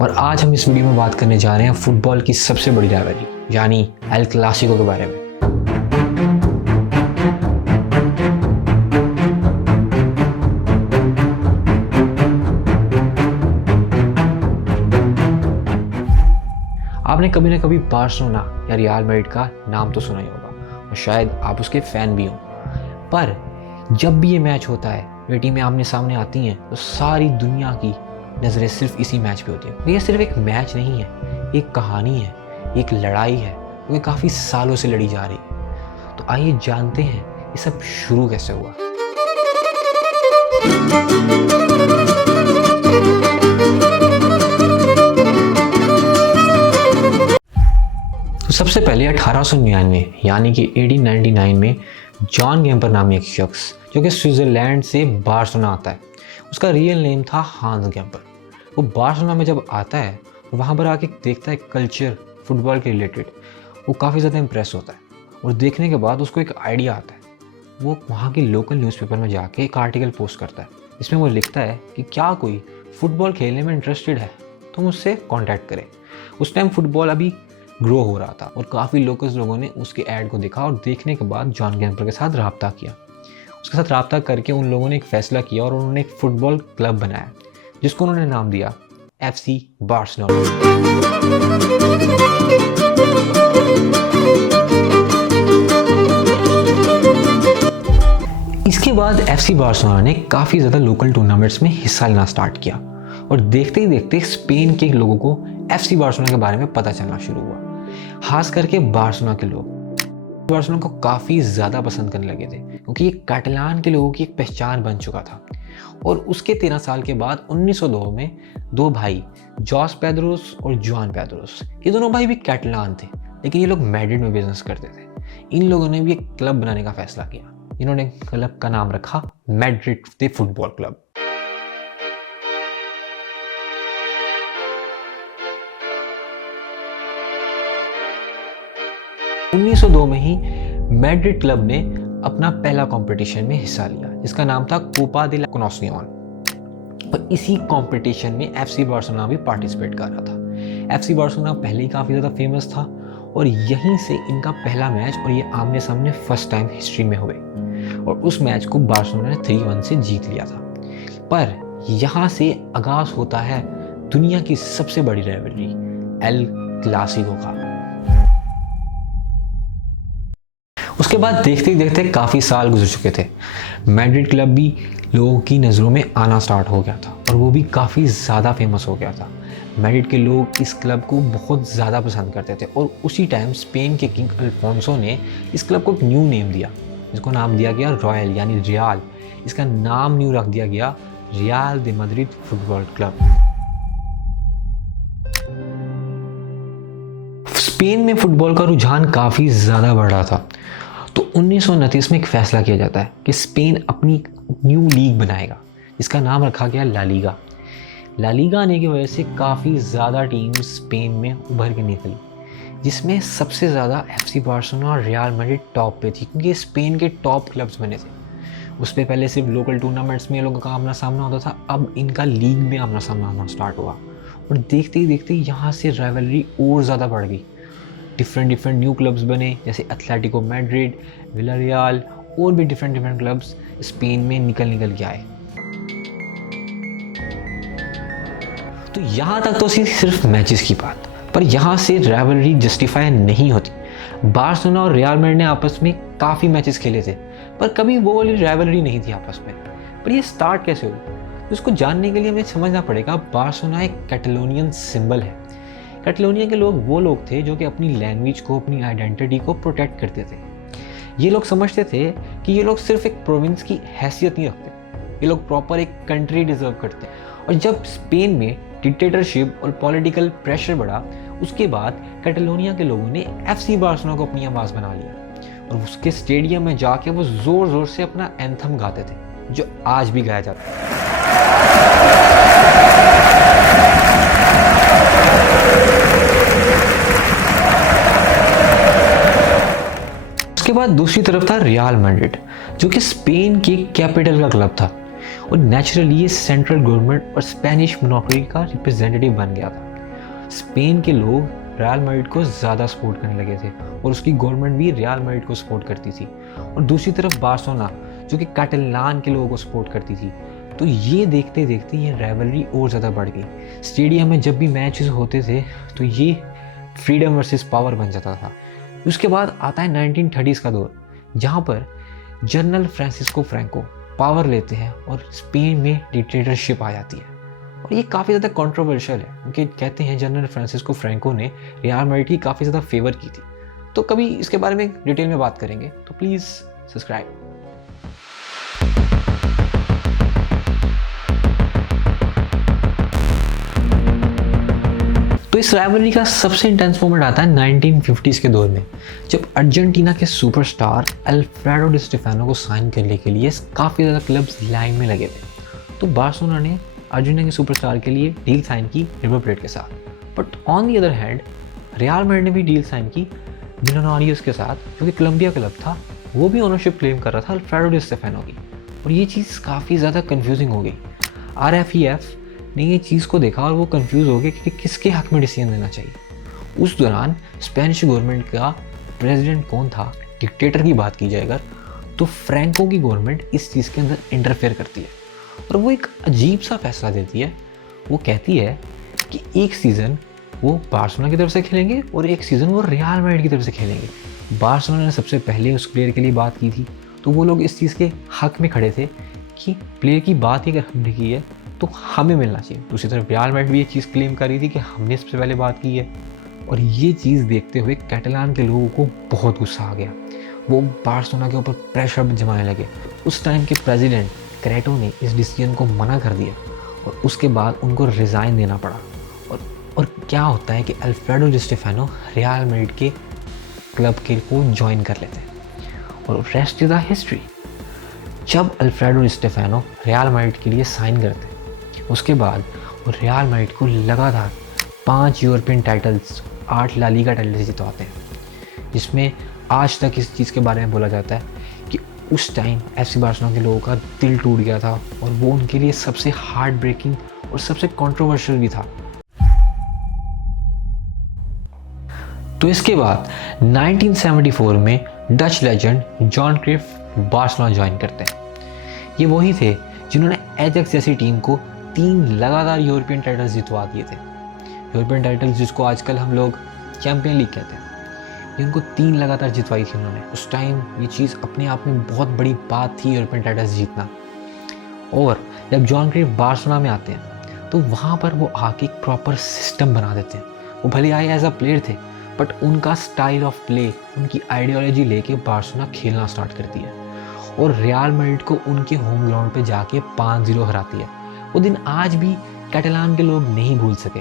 और आज हम इस वीडियो में बात करने जा रहे हैं फुटबॉल की सबसे बड़ी राइवलरी यानी एल क्लासिको के बारे में। आपने कभी ना कभी बार्सिलोना या रियल मैड्रिड का नाम तो सुना ही होगा और शायद आप उसके फैन भी हों, पर जब भी ये मैच होता है, ये टीमें आमने सामने आती हैं तो सारी दुनिया की नज़रें सिर्फ इसी मैच पे होती हैं। ये सिर्फ एक मैच नहीं है, एक कहानी है, एक लड़ाई है जो कि काफ़ी सालों से लड़ी जा रही है। तो आइए जानते हैं ये सब शुरू कैसे हुआ। तो सबसे पहले 1899 यानी कि 1899 में जॉन गैम्पर नामी एक शख्स जो कि स्विट्ज़रलैंड से बार्सिलोना आता है, उसका रियल नेम था हांस गैम्पर। वो बार्सिलोना में जब आता है और वहाँ पर आके देखता है कल्चर फुटबॉल के रिलेटेड, वो काफ़ी ज़्यादा इम्प्रेस होता है और देखने के बाद उसको एक आइडिया आता है। वो वहाँ की लोकल न्यूज़पेपर में जाके एक आर्टिकल पोस्ट करता है, इसमें वो लिखता है कि क्या कोई फुटबॉल खेलने में इंटरेस्टेड है तो मुझसे कॉन्टैक्ट करें। उस टाइम फुटबॉल अभी ग्रो हो रहा था और काफ़ी लोकल्स लोगों ने उसके ऐड को देखा और देखने के बाद जॉन गैम्पर के साथ रब्ता किया। उसके साथ रब्ता करके उन लोगों ने एक फ़ैसला किया और उन्होंने एक फ़ुटबॉल क्लब बनाया जिसको उन्होंने नाम दिया FC बार्सिलोना। इसके बाद FC बार्सिलोना ने काफ़ी ज़्यादा लोकल टूर्नामेंट्स में हिस्सा लेना स्टार्ट किया और देखते ही देखते स्पेन के लोगों को FC बार्सिलोना के बारे में पता चलना शुरू हुआ। खास करके बार्सिलोना के लोग बार्सिलोना को काफ़ी ज़्यादा पसंद करने लगे थे क्योंकि ये कैटलान के लोगों की एक पहचान बन चुका था। और उसके 13 साल के बाद 1902 में दो भाई जॉस पेद्रोस और जुआन पेद्रोस, ये दोनों भाई भी कैटलान थे लेकिन ये लोग मैड्रिड में बिजनेस करते थे। इन लोगों ने भी एक क्लब बनाने का फैसला किया। इन्होंने क्लब का नाम रखा मैड्रिड द फुटबॉल क्लब। उन्नीस 1902 में ही मैड्रिड क्लब ने अपना पहला कंपटीशन में हिस्सा लिया जिसका नाम था कोपा दे ला कॉन्सेसियोन और इसी कंपटीशन में FC बार्सिलोना भी पार्टिसिपेट कर रहा था। FC बार्सिलोना पहले ही काफ़ी ज़्यादा फेमस था और यहीं से इनका पहला मैच और ये आमने सामने फर्स्ट टाइम हिस्ट्री में हुए और उस मैच को बार्सिलोना ने 3-1 से जीत लिया था। पर यहाँ से आगाज़ होता है दुनिया की सबसे बड़ी राइवलरी एल क्लासिको का। उसके बाद देखते ही देखते काफ़ी साल गुजर चुके थे। मैड्रिड क्लब भी लोगों की नज़रों में आना स्टार्ट हो गया था और वो भी काफ़ी ज़्यादा फेमस हो गया था। मैड्रिड के लोग इस क्लब को बहुत ज़्यादा पसंद करते थे और उसी टाइम स्पेन के किंग अल्फोंसो ने इस क्लब को एक न्यू नेम दिया जिसको नाम दिया गया रॉयल यानी रियाल। इसका नाम न्यू रख दिया गया रियल दे मैड्रिड फुटबॉल क्लब। स्पेन में फुटबॉल का रुझान काफ़ी ज़्यादा बढ़ रहा था तो 1929 में एक फ़ैसला किया जाता है कि स्पेन अपनी न्यू लीग बनाएगा जिसका नाम रखा गया ला लीगा। ला लीगा आने की वजह से काफ़ी ज़्यादा टीम स्पेन में उभर के निकली जिसमें सबसे ज़्यादा FC बार्सिलोना और रियल मैड्रिड टॉप पे थी क्योंकि स्पेन के टॉप क्लब्स बने थे। उस पर पहले सिर्फ लोकल टूर्नामेंट्स में ये लोगों का आमना सामना होता था, अब इनका लीग में आमना सामना होना स्टार्ट हुआ और देखते ही देखते यहाँ से राइवलरी और ज़्यादा बढ़ गई। डिफरेंट न्यू क्लब्स बने जैसे एथलेटिको मैड्रिड, विलारियल और भी डिफरेंट क्लब्स स्पेन में निकल के आए। तो यहाँ तक तो सिर्फ मैचेस की बात, पर यहाँ से राइवलरी जस्टिफाई नहीं होती। बार्सिलोना और रियल मैड्रिड ने आपस में काफ़ी मैचेस खेले थे पर कभी वो वाली राइवलरी नहीं थी आपस में। पर ये स्टार्ट कैसे हुई तो उसको जानने के लिए हमें समझना पड़ेगा बार्सिलोना एक कैटलोनियन सिंबल है। कैटलोनिया के लोग वो लोग थे जो कि अपनी लैंग्वेज को, अपनी आइडेंटिटी को प्रोटेक्ट करते थे। ये लोग समझते थे कि ये लोग सिर्फ एक प्रोविंस की हैसियत नहीं रखते, ये लोग प्रॉपर एक कंट्री डिजर्व करते हैं। और जब स्पेन में डिक्टेटरशिप और पॉलिटिकल प्रेशर बढ़ा उसके बाद कैटलोनिया के लोगों ने FC बार्सिलोना को अपनी आवाज़ बना लिया और उसके स्टेडियम में जाके वो ज़ोर ज़ोर से अपना एंथम गाते थे जो आज भी गाया जाता है। उसके बाद दूसरी तरफ था रियल मैड्रिड जो कि स्पेन के कैपिटल का क्लब था और नेचुरली ये सेंट्रल गवर्नमेंट और स्पेनिश मोनोपोली का रिप्रेजेंटेटिव बन गया था। स्पेन के लोग रियल मैड्रिड को ज़्यादा सपोर्ट करने लगे थे और उसकी गवर्नमेंट भी रियल मैड्रिड को सपोर्ट करती थी। और दूसरी तरफ बार्सिलोना जो कि कैटलान के लोगों को सपोर्ट करती थी। तो ये देखते देखते ये राइवलरी और ज़्यादा बढ़ गई। स्टेडियम में जब भी मैचेस होते थे तो ये फ्रीडम वर्सेस पावर बन जाता था। उसके बाद आता है 1930s का दौर, जहाँ पर जनरल फ्रांसिस्को फ्रैंको पावर लेते हैं और स्पेन में डिक्टेटरशिप आ जाती है। और ये काफ़ी ज़्यादा कंट्रोवर्शियल है क्योंकि कहते हैं जनरल फ्रांसिस्को फ्रैंको ने रियल मैड्रिड की काफ़ी ज़्यादा फेवर की थी। तो कभी इसके बारे में डिटेल में बात करेंगे, तो प्लीज़ सब्सक्राइब। तो इस राइवलरी का सबसे इंटेंस मोमेंट आता है 1950s के दौर में, जब अर्जेंटीना के सुपरस्टार अल्फ्रेडो डी स्टेफानो को साइन करने के लिए काफ़ी ज़्यादा क्लब्स लाइन में लगे थे। तो बार्सिलोना ने अर्जेंटीना के सुपरस्टार के लिए डील साइन की रिवर प्लेट के साथ, but on the other hand real Madrid ने भी डील साइन की मिलियोनारियोस के साथ, जो कि कोलंबिया क्लब था। वो भी ओनरशिप क्लेम कर रहा था अल्फ्रेडो डी स्टेफानो की, और ये चीज़ काफ़ी ज़्यादा कन्फ्यूजिंग हो गई। RFEF ने ये चीज़ को देखा और वो कंफ्यूज हो गए कि किसके हक में डिसीजन लेना चाहिए। उस दौरान स्पेनिश गवर्नमेंट का प्रेसिडेंट कौन था, डिक्टेटर की बात की जाए अगर, तो फ्रैंको की गवर्नमेंट इस चीज़ के अंदर इंटरफेयर करती है और वो एक अजीब सा फैसला देती है। वो कहती है कि एक सीज़न वो बार्सिलोना की तरफ से खेलेंगे और एक सीज़न वो रियल मैड्रिड की तरफ से खेलेंगे। बार्सिलोना ने सबसे पहले उस प्लेयर के लिए बात की थी, तो वो लोग इस चीज़ के हक में खड़े थे कि प्लेयर की बात ही अगर हमने की है तो हमें मिलना चाहिए। दूसरी तरफ रियल मैड्रिड भी ये चीज़ क्लेम कर रही थी कि हमने सबसे पहले बात की है। और ये चीज़ देखते हुए कैटलान के लोगों को बहुत गुस्सा आ गया। वो बार्सिलोना के ऊपर प्रेशर जमाने लगे। उस टाइम के प्रेसिडेंट क्रेटो ने इस डिसीजन को मना कर दिया और उसके बाद उनको रिज़ाइन देना पड़ा। और क्या होता है कि alfredo D Stefano real Madrid के क्लब के को ज्वाइन कर लेते हैं और रेस्ट इज़ द हिस्ट्री। जब alfredo D Stefano real Madrid के लिए साइन करते हैं, उसके बाद वो रियल मैड्रिड को लगातार 5 European titles, 8 La Liga titles जितवाते हैं, जिसमें आज तक इस चीज़ के बारे में बोला जाता है कि उस टाइम FC बार्सिलोना के लोगों का दिल टूट गया था और वो उनके लिए सबसे हार्ट ब्रेकिंग और सबसे कंट्रोवर्शियल भी था। तो इसके बाद 1974 में Dutch legend John क्राइफ Barcelona join करते हैं। ये वही थे जिन्होंने एजेक्स जैसी टीम को 3 लगातार यूरोपियन टाइटल्स जितवा दिए थे। यूरोपियन टाइटल्स जिसको आजकल हम लोग चैम्पियन लीग कहते हैं, इनको 3 लगातार जितवाई थी उन्होंने। उस टाइम ये चीज़ अपने आप में बहुत बड़ी बात थी, यूरोपियन टाइटल्स जीतना। और जब जॉन क्राइफ बार्सिलोना में आते हैं तो वहाँ पर वो आके एक प्रॉपर सिस्टम बना देते हैं। वो भले आए एज अ प्लेयर थे, बट उनका स्टाइल ऑफ प्ले, उनकी आइडियोलॉजी लेके बार्सिलोना खेलना स्टार्ट करती है और रियल मैड्रिड को उनके होम ग्राउंड पे जाके 5-0 हराती है। वो दिन आज भी कैटलान के लोग नहीं भूल सके।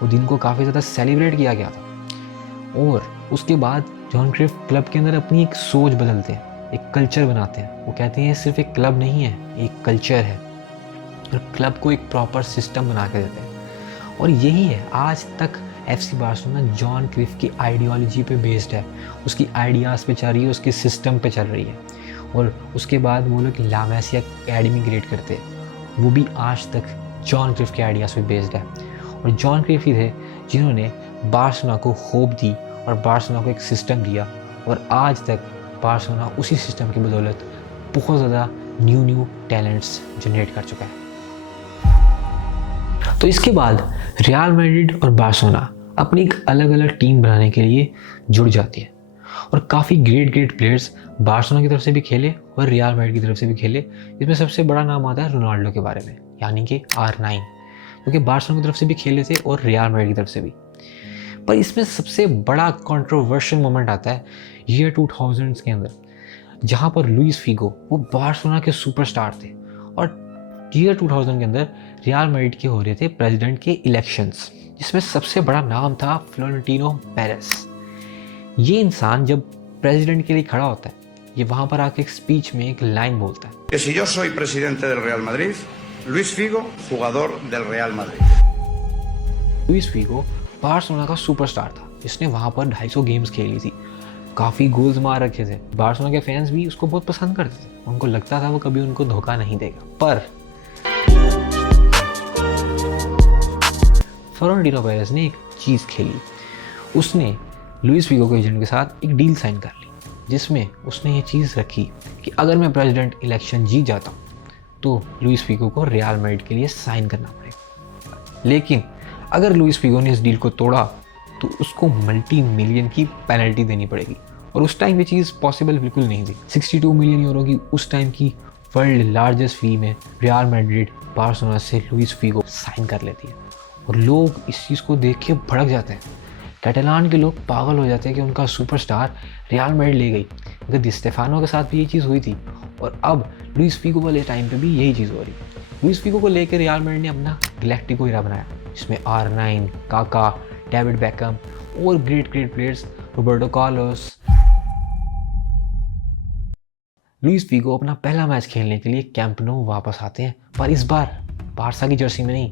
वो दिन को काफ़ी ज़्यादा सेलिब्रेट किया गया था। और उसके बाद जॉन क्राइफ क्लब के अंदर अपनी एक सोच बदलते हैं, एक कल्चर बनाते हैं। वो कहते हैं सिर्फ एक क्लब नहीं है, एक कल्चर है, और क्लब को एक प्रॉपर सिस्टम बना के देते हैं। और यही है आज तक FC बार्सिलोना जॉन क्राइफ की आइडियोलॉजी पे बेस्ड है, उसकी आइडियाज़ पे चल रही है, उसके सिस्टम पे चल रही है। और उसके बाद वो लोग ला मैसिया एकेडमी क्रिएट करते हैं, वो भी आज तक जॉन क्राइफ के आइडियाज़ पे बेस्ड है। और जॉन क्राइफ ही थे जिन्होंने बार्सिलोना को होप दी और बार्सिलोना को एक सिस्टम दिया, और आज तक बार्सिलोना उसी सिस्टम की बदौलत बहुत ज़्यादा न्यू टैलेंट्स जनरेट कर चुका है। तो इसके बाद रियल मैड्रिड और बार्सिलोना अपनी एक अलग अलग टीम बनाने के लिए जुड़ जाती है और काफ़ी ग्रेट प्लेयर्स बार्सिलोना की तरफ से भी खेले और रियल मैड्रिड की तरफ से भी खेले। इसमें सबसे बड़ा नाम आता है रोनाल्डो के बारे में, यानी कि R9, क्योंकि बार्सिलोना की तरफ से भी खेले थे और रियल मैड्रिड की तरफ से भी। पर इसमें सबसे बड़ा कंट्रोवर्शियल मोमेंट आता है ईयर 2000 के अंदर, जहाँ पर लुइस फिगो वो बार्सिलोना के सुपरस्टार थे और ईयर 2000 के अंदर रियल मैड्रिड के हो रहे थे प्रेसिडेंट के इलेक्शंस, जिसमें सबसे बड़ा नाम था फ्लोरेंटिनो पेरेस। ये इंसान जब प्रेसिडेंट के लिए खड़ा होता है, ये वहाँ पर आके एक स्पीच में एक लाइन बोलता है कि si yo soy presidente del Real Madrid, Luis Figo, jugador del Real Madrid। Luis Figo Barcelona का सुपरस्टार था, जिसने वहाँ पर 250 गेम्स खेली थी, काफ़ी गोल्स मार रखे थे। बार्सिलोना के फैंस भी उसको बहुत पसंद करते थे, उनको लगता था वो कभी उनको धोखा नहीं देगा। पर फ्लोरेंटिनो पेरेस ने एक चीज़ खेली, उसने लुइस फिगो के एजेंट के साथ एक डील साइन कर ली, जिसमें उसने ये चीज़ रखी कि अगर मैं प्रेसिडेंट इलेक्शन जीत जाता हूँ तो लुइस फिगो को रियल मैड्रिड के लिए साइन करना पड़ेगा। लेकिन अगर लुइस फिगो ने इस डील को तोड़ा तो उसको मल्टी मिलियन की पेनल्टी देनी पड़ेगी, और उस टाइम ये चीज़ पॉसिबल बिल्कुल नहीं थी। 62 मिलियन यूरो की उस टाइम की वर्ल्ड लार्जेस्ट फी में रियल मैड्रिड बार्सिलोना से लुइस फिगो साइन कर लेती है, और लोग इस चीज़ को देख के भड़क जाते हैं। कैटलान के लोग पागल हो जाते हैं कि उनका सुपरस्टार रियल मैड्रिड ले गई। अगर दी स्टेफानो के साथ भी ये चीज़ हुई थी, और अब लुइस फिगो वाले टाइम पे भी यही चीज़ हो रही। लुइस फिगो को लेकर रियल मैड्रिड ने अपना गैलेक्टिको एरा बनाया, जिसमें R9, काका, डेविड बैकम और great players Roberto Carlos. Luis Figo अपना पहला मैच खेलने के लिए कैंप नो वापस आते हैं, पर इस बार बारसा की जर्सी में नहीं,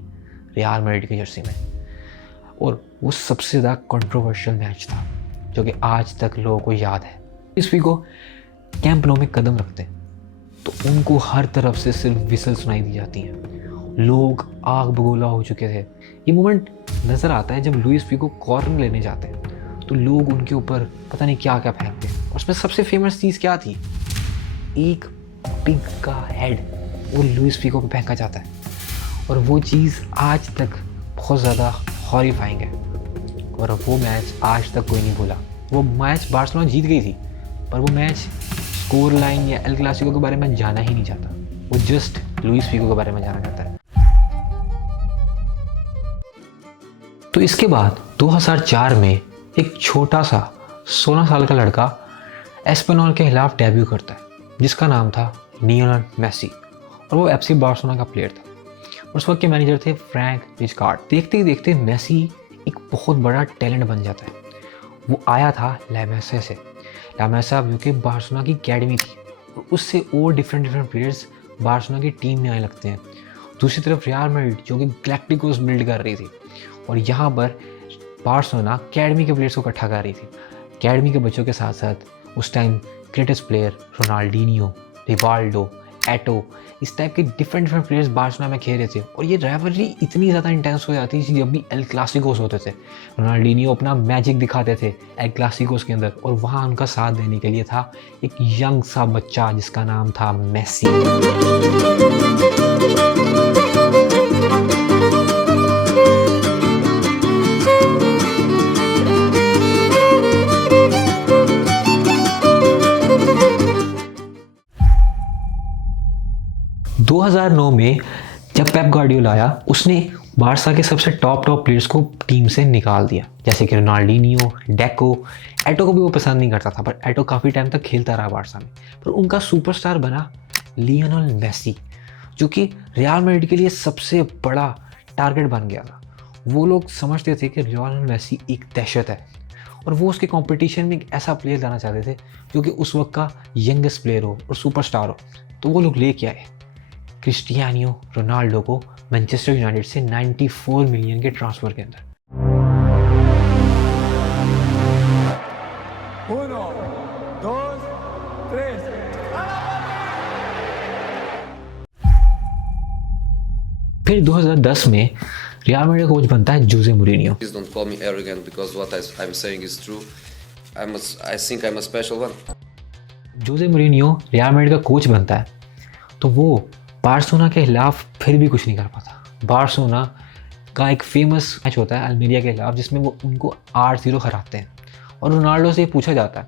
रियल मैड्रिड की जर्सी में। और वो सबसे ज़्यादा कंट्रोवर्शियल मैच था जो कि आज तक लोगों को याद है। लुइस फिगो कैंप नो में कदम रखते हैं तो उनको हर तरफ से सिर्फ विसल सुनाई दी जाती हैं। लोग आग बगोला हो चुके थे। ये मोमेंट नज़र आता है जब लुइस फिगो कॉर्नर लेने जाते हैं तो लोग उनके ऊपर पता नहीं क्या क्या फेंकते हैं। उसमें सबसे फेमस चीज़ क्या थी? एक पिग का हेड वो लुइस फिगो पे फेंका जाता है, और वो चीज़ आज तक बहुत ज़्यादा हॉरिफाइंग है, और वो मैच आज तक कोई नहीं भूला। वो मैच बार्सिलोना जीत गई थी, पर वो मैच स्कोर लाइन या एल क्लासिको के बारे में जाना ही नहीं चाहता, वो जस्ट लुइस फिगो के बारे में जाना चाहता है। तो इसके बाद 2004 में एक छोटा सा 16 साल का लड़का एस्पेनॉल के खिलाफ डेब्यू करता है, जिसका नाम था लियोनेल मेसी, और वो FC बार्सिलोना का प्लेयर था। उस वक्त के मैनेजर थे फ्रैंक रिजकार्ड। देखते ही देखते मेसी एक बहुत बड़ा टैलेंट बन जाता है। वो आया था लामेसा से, लामेसा जो कि बार्सिलोना की अकेडमी थी, और उससे और डिफरेंट प्लेयर्स बार्सिलोना की टीम में आने लगते हैं। दूसरी तरफ रियल मैड्रिड जो कि गैलेक्टिकोस बिल्ड कर रही थी, और यहाँ पर बार्सिलोना अकेडमी के प्लेयर्स को इकट्ठा कर रही थी। अकेडमी के बच्चों के साथ साथ उस time greatest player Ronaldinho, Rivaldo, Eto'o, इस टाइप के डिफरेंट प्लेयर्स बार्सिलोना में खेल रहे थे, और ये राइवलरी इतनी ज़्यादा इंटेंस हो जाती थी जब भी एल क्लासिकोस होते थे। रोनाल्डिनियो अपना मैजिक दिखाते थे एल क्लासिकोस के अंदर, और वहाँ उनका साथ देने के लिए था एक यंग सा बच्चा जिसका नाम था मेसी। 2009 में जब पेप गार्डियोला आया, उसने बारसा के सबसे टॉप प्लेयर्स को टीम से निकाल दिया, जैसे कि रोनाल्डिनियो, डेको। एटो को भी वो पसंद नहीं करता था, पर एटो काफ़ी टाइम तक खेलता रहा बारसा में। पर उनका सुपरस्टार बना लियोनेल मेसी, जो कि रियल मैड्रिड के लिए सबसे बड़ा टारगेट बन गया था। वो लोग समझते थे कि लियोनेल मेसी एक दहशत है, और वो उसके कंपटीशन में एक ऐसा प्लेयर लाना चाहते थे जो कि उस वक्त का यंगेस्ट प्लेयर हो और सुपरस्टार हो। तो वो लोग लेके आए क्रिस्टियानो रोनाल्डो को मैनचेस्टर यूनाइटेड से 94 मिलियन के ट्रांसफर के अंदर। 1, 2, 3। फिर 2010 में रियल मैड्रिड का कोच बनता है जोसे मूरिन्हो। Please don't call me arrogant because what I'm saying is true. I think I'm a special one. Jose Mourinho Real Madrid का कोच बनता है तो वो बार्सिलोना के खिलाफ फिर भी कुछ नहीं कर पाता। बार्सिलोना का एक फेमस मैच होता है अल्मेरिया के खिलाफ, जिसमें वो उनको 8-0 हराते हैं, और रोनाल्डो से पूछा जाता है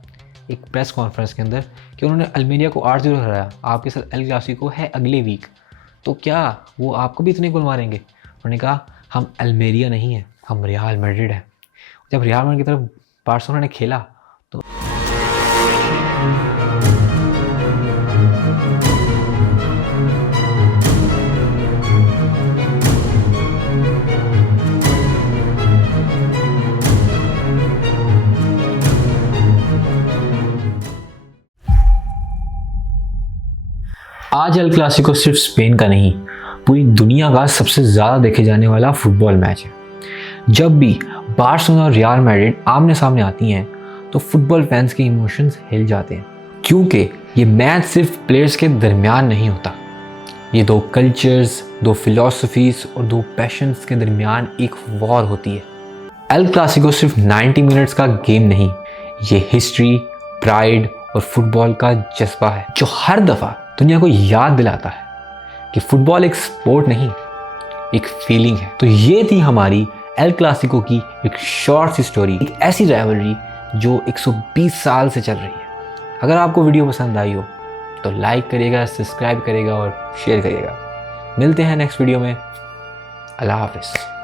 एक प्रेस कॉन्फ्रेंस के अंदर कि उन्होंने अल्मेरिया को 8-0 हराया, आपके साथ एल क्लासिको है अगले वीक, तो क्या वो आपको भी इतने गोल मारेंगे? उन्होंने कहा हम अल्मेरिया नहीं है, हम रियल मैड्रिड है। जब रियल मैड्रिड की तरफ बार्सिलोना ने खेला तो आज एल क्लासिको सिर्फ स्पेन का नहीं, पूरी दुनिया का सबसे ज़्यादा देखे जाने वाला फुटबॉल मैच है। जब भी बार्सिलोना और रियल मैड्रिड आमने सामने आती हैं तो फुटबॉल फैंस के इमोशंस हिल जाते हैं, क्योंकि ये मैच सिर्फ प्लेयर्स के दरमियान नहीं होता। ये दो कल्चर्स, दो फिलॉसफीज और दो पैशंस के दरमियान एक वॉर होती है। एल क्लासिको सिर्फ 90 मिनट्स का गेम नहीं, ये हिस्ट्री, प्राइड और फुटबॉल का जज्बा है जो हर दफ़ा दुनिया को याद दिलाता है कि फुटबॉल एक स्पोर्ट नहीं, एक फीलिंग है। तो ये थी हमारी एल क्लासिको की एक शॉर्ट सी स्टोरी, एक ऐसी राइवलरी जो 120 साल से चल रही है। अगर आपको वीडियो पसंद आई हो तो लाइक करिएगा, सब्सक्राइब करिएगा और शेयर करिएगा। मिलते हैं नेक्स्ट वीडियो में। अल्लाह हाफिज़।